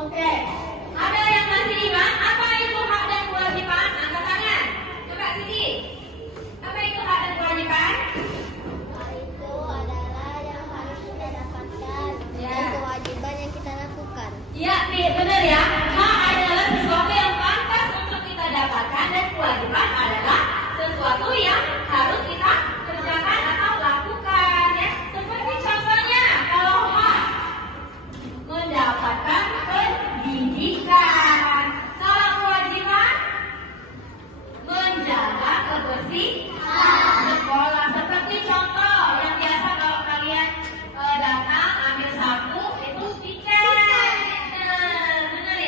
Oke. Ada yang masih ingat apa itu hak dan kewajiban? Angkat tangan. Coba Siti. Apa itu hak dan kewajiban? Hak itu adalah yang harus kita dapatkan dan kewajiban yang kita lakukan. Iya, benar ya. Hak adalah sesuatu yang pantas untuk kita dapatkan dan kewajiban adalah sesuatu yang harus kita kerjakan atau lakukan ya. Seperti contohnya kalau hak mendapatkan pendidikan. Kalau kewajiban menjaga kebersihan sekolah. Seperti contoh yang biasa kalau kalian datang ambil sapu itu tiket. Benar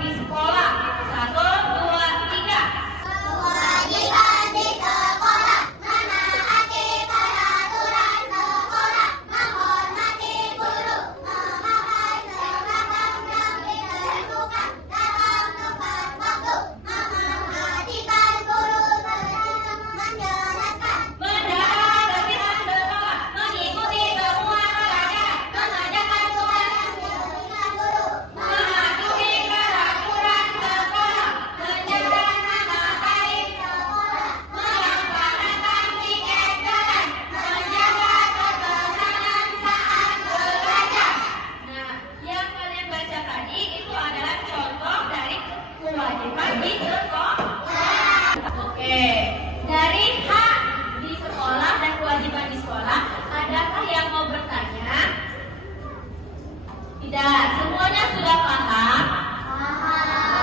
di sekolah. 1, 2, 3. Kewajiban di sekolah, menaati peraturan sekolah, menghormati guru, memakai seragam yang ditentukan dalam tepat waktu, memperhatikan guru menjelaskan, Menjaga kebersihan sekolah, mengikuti semua pelajaran, mengerjakan tugas, menjadikan guru, mematuhi peraturan sekolah, menjaga nama baik sekolah, melaksanakan tiket jalan, menjaga ketenangan saat belajar. Nah, yang kalian baca tadi itu adalah contoh dari kewajiban di sekolah. Oke, dari hak di sekolah dan kewajiban di sekolah, adakah yang mau bertanya? Tidak, semuanya sudah paham?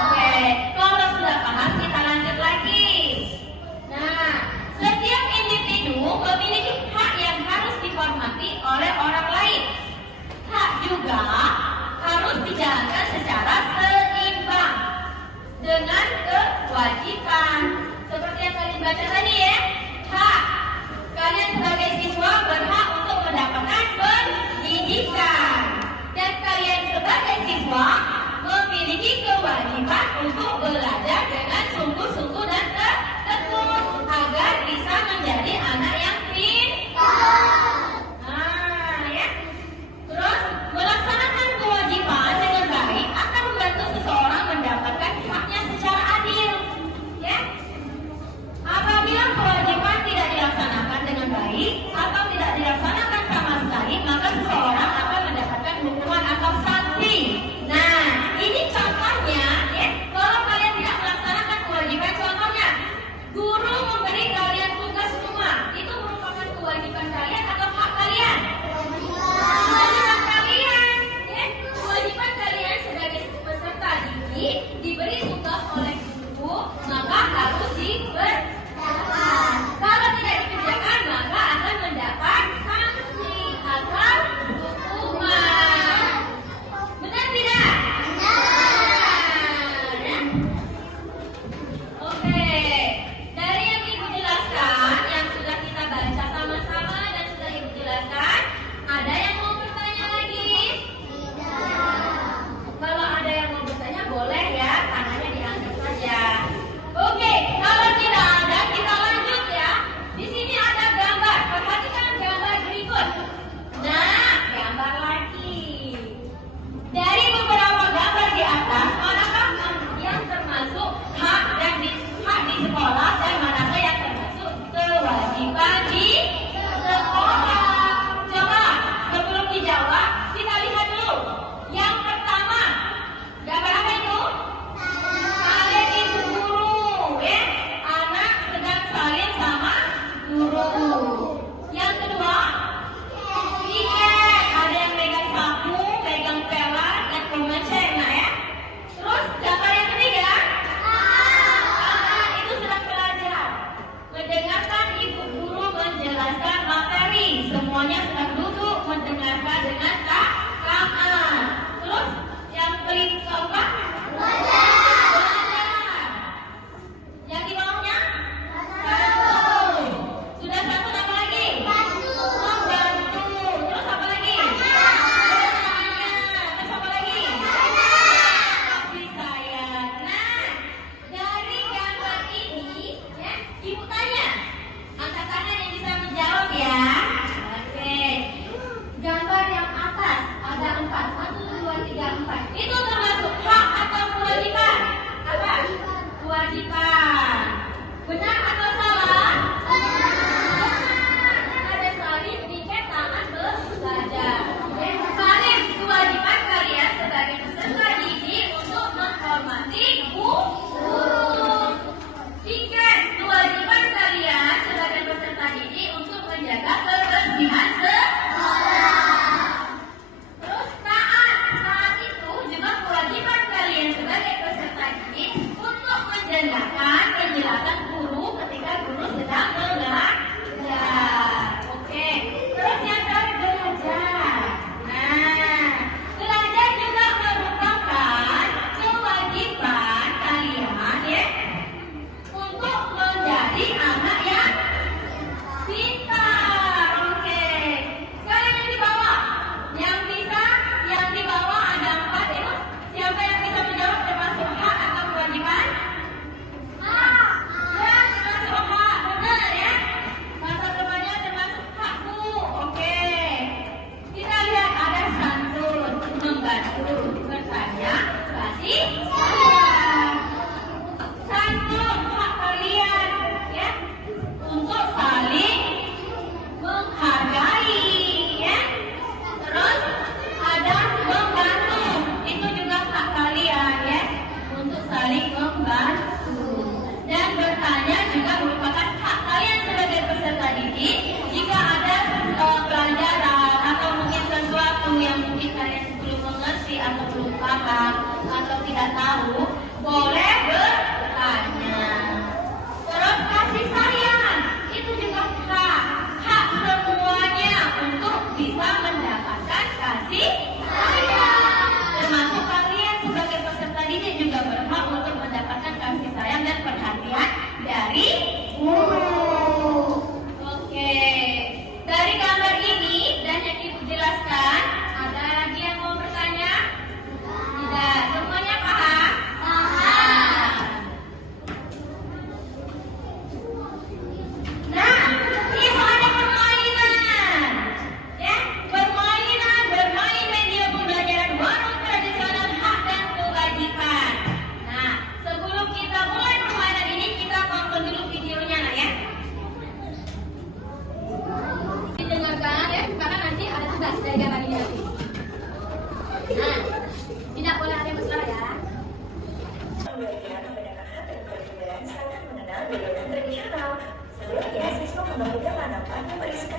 Oke, kalau sudah paham kita lanjut lagi. Nah, setiap individu memiliki hak yang harus dihormati oleh orang lain. Hak juga harus dijalankan secara seimbang dengan kewajiban. Seperti yang kalian baca tadi ya, hak. Kalian sebagai siswa berhak untuk mendapatkan pendidikan. Dan kalian sebagai siswa memiliki kewajiban untuk belajar dengan sungguh-sungguh dan tekun agar bisa menjadi anak yang pintar. Nah, ya. Terus melaksanakan kewajiban dengan baik akan membantu seseorang mendapatkan haknya secara adil. Ya. Apabila kewajiban tidak dilaksanakan dengan baik atau tidak dilaksanakan sama sekali, maka seseorang akan mendapatkan hukuman atau sanksi. Nah, ini contohnya, ya. Kalau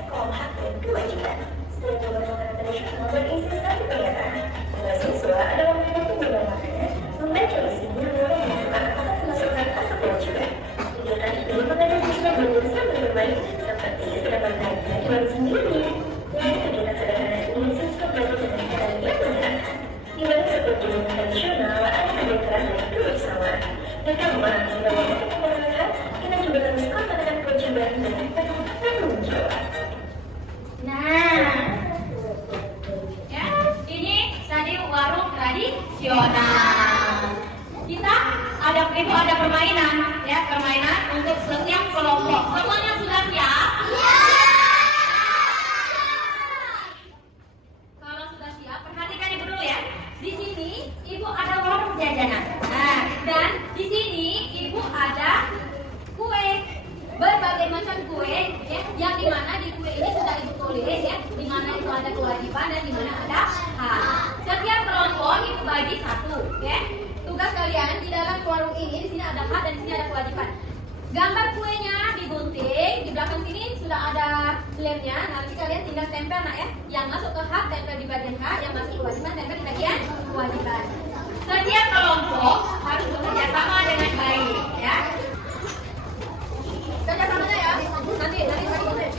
pokok hak dan kewajiban. Selain beberapa makanan tradisional berisi satu pernyataan, para siswa adalah memiliki beberapa makanan, membaca isinya, lalu menentukan apakah dimasukkan atau kewajiban. Kegiatan ini mengajak siswa belajar sambil bermain, seperti sedang bertanya di warung sendiri. Dengan kegiatan sederhana ini, siswa belajar dengan cara yang menyenangkan. Di balik setiap kegiatan tradisional, ada kerja keras dan kebersamaan. Mereka memahami bahwa untuk membangun hak, kita juga harus melaksanakan kewajiban dan penuh tanggung jawab. Nah, ya, ini tadi warung tradisional. Kita ada permainan, ya, permainan untuk setiap kelompok. Semuanya sudah siap? Kalau sudah siap, perhatikan ibu dulu ya. Di sini ibu ada warung jajanan. Nah, dan di sini ibu ada kue, berbagai macam kue, ya, yang dimana di kue ini sudah ibu tulis, ya, dimana itu ada kewajiban dan dimana ada hak. Setiap kelompok ibu bagi satu, ya. Tugas kalian di dalam warung ini, di sini ada hak dan di sini ada kewajiban. Gambar kuenya digunting, di belakang sini sudah ada lemnya. Nanti kalian tinggal tempel, nak, ya. Yang masuk ke hak tempel di bagian hak, yang masuk ke kewajiban tempel di bagian kewajiban. Setiap kelompok harus bekerja sama dengan baik, ya. Kerja samanya ya. Nanti boleh.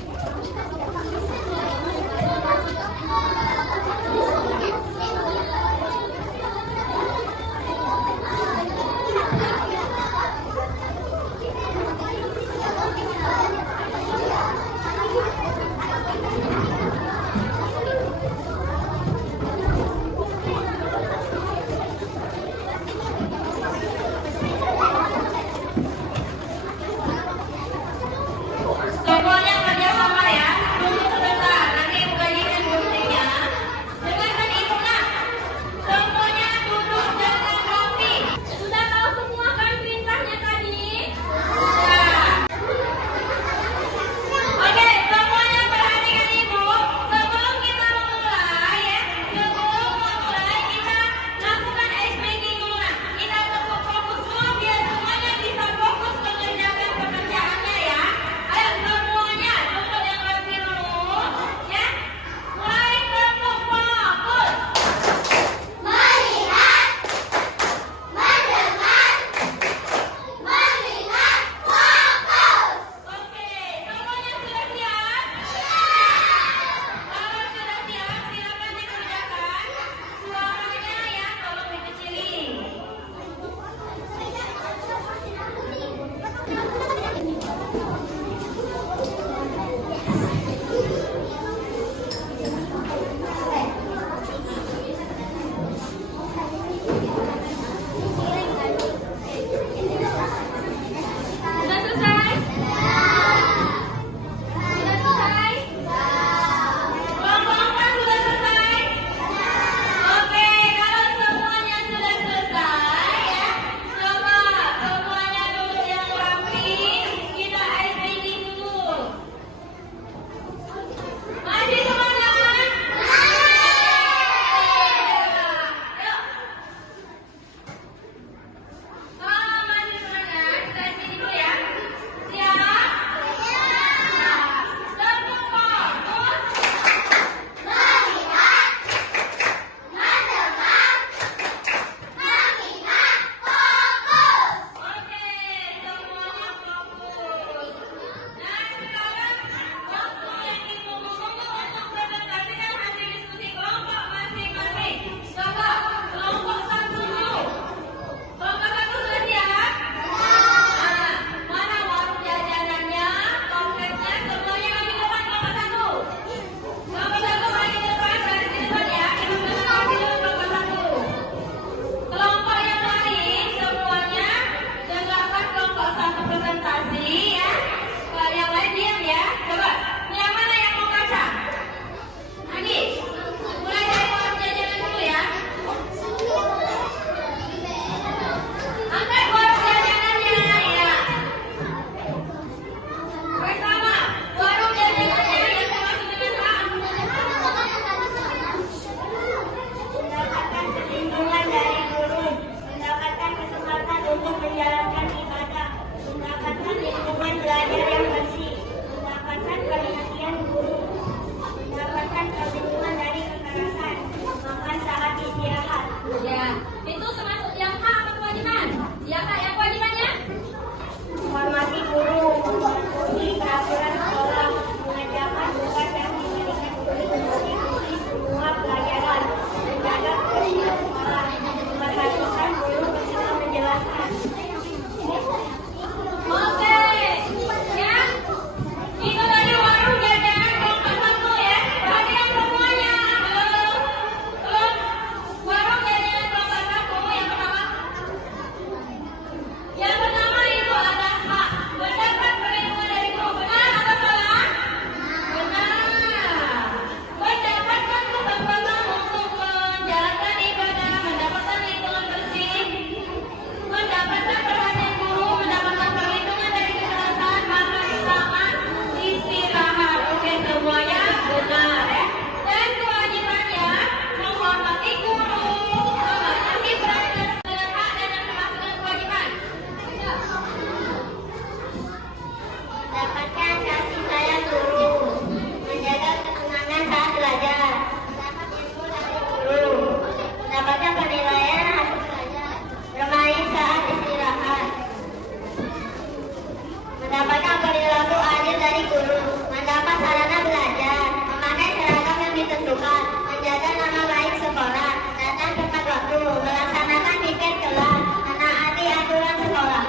dari guru, mendapat sarana belajar, memakai seragam yang ditentukan, menjaga nama baik sekolah, datang tepat waktu, melaksanakan piket kelas, menaati aturan sekolah.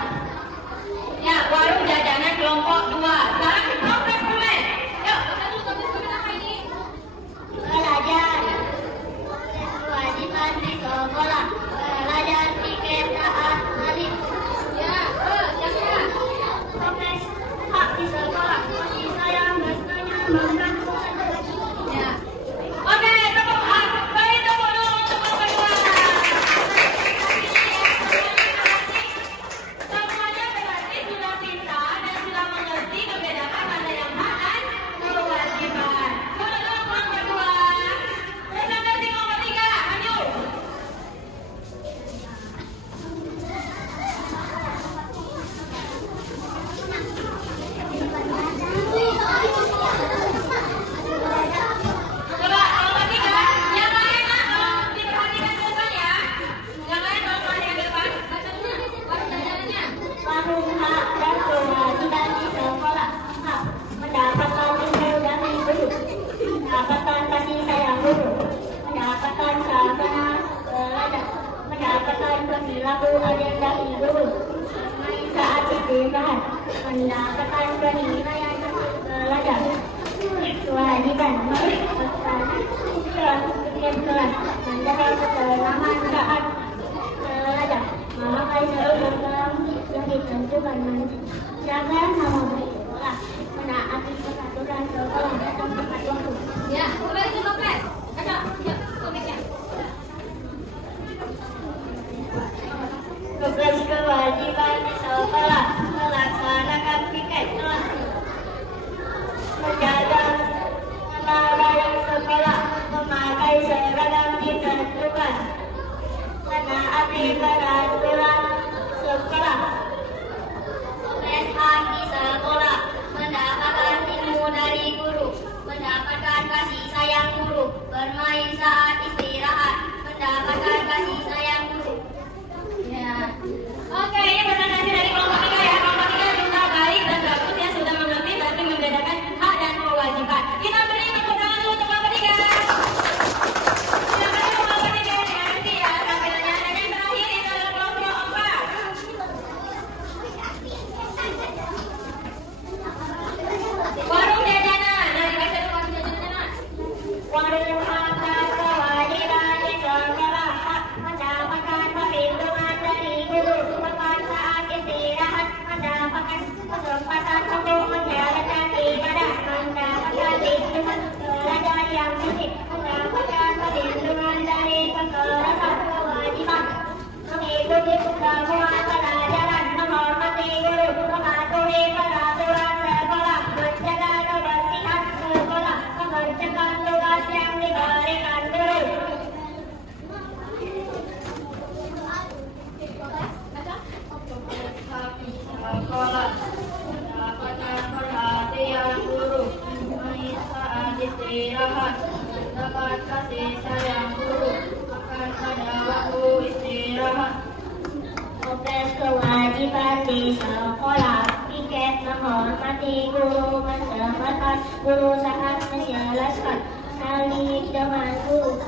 Ya, warung jajanan kelompok 2. Sekarang kita tes permen. Yuk, kita dulu tes permen apa ini? Belajar. Kewajiban di sekolah. Belajar piket taat alif. Ya, siapa? Prokes hak di sekolah. Kasih sayang bertanya membantu. Ya. Oke, tepuk tangan. Beri tepuk dulu untuk kelompok 2. Semuanya berarti sudah pintar dan sudah mengerti membedakan mana yang hak dan kewajiban. Kemudian kelompok 2. Sudah ngerti kelompok 3. Maju. Coba kelompok 3. Yang lain tolong diperhatikan ke depan ya. Yang lain tolong perhatikan ke depan. Baca dulu. Warung jajanannya. Warung hak dan kewajiban di sekolah. Hak mendapatkan ilmu dan guru, mendapatkan kasih sayang guru, mendapatkan sarana belajar, mendapatkan perilaku adil dari guru, bermain saat istirahat, mendapatkan penilaian belajar, kewajiban melaksanakan kelas, menjaga keselamatan saat belajar, memakai seragam yang ditentukan, menjaga nama baik sekolah, menaati peraturan sekolah, datang tepat waktu. Ya, kembali ke toples. Ada, ya, topesnya. Tugas kewajiban di sekolah, melaksanakan piket kelas, menjaga nama baik sekolah, memakai seragam ditentukan, menaati peraturan sekolah. Tugas hak di sekolah, mendapatkan ilmu dari guru, mendapatkan kasih sayang guru, bermain saat istirahat, mendapatkan kasih sayang guru. Ya. Oke, ini presentasi dari kelompok 3 ya. Kelompok 3 pintar, baik dan bagus yang sudah mengerti tapi membedakan hak dan kewajiban. Kita beri tepuk tangan dulu untuk kelompok 3. Silakan kelompok 3 dengan kasih ya tampilannya. Dan yang terakhir itu adalah kelompok 4. Warung jajanan. Nah, dibaca dulu warung jajanan, Mas. Warung hak dan kewajiban di sekolah, hak mendapatkan perlindungan dari guru, saat istirahat, mendapatkan kesempatan untuk menjalankan ibadah, mendapatkan lingkungan belajar yang bersih, mendapatkan perlindungan dari kekerasan, kewajiban mengikuti semua pelajaran, menghormati guru, mematuhi peraturan sekolah, menjaga kebersihan sekolah, mengerjakan tugas yang diberikan guru. Sekolah mendapatkan perhatian guru, bermain saat istirahat, mendapat kasih sayang guru, makan pada waktu istirahat. Tugas kewajiban di sekolah, piket menghormati guru, mendengarkan guru saat menjelaskan, saling dengan guru.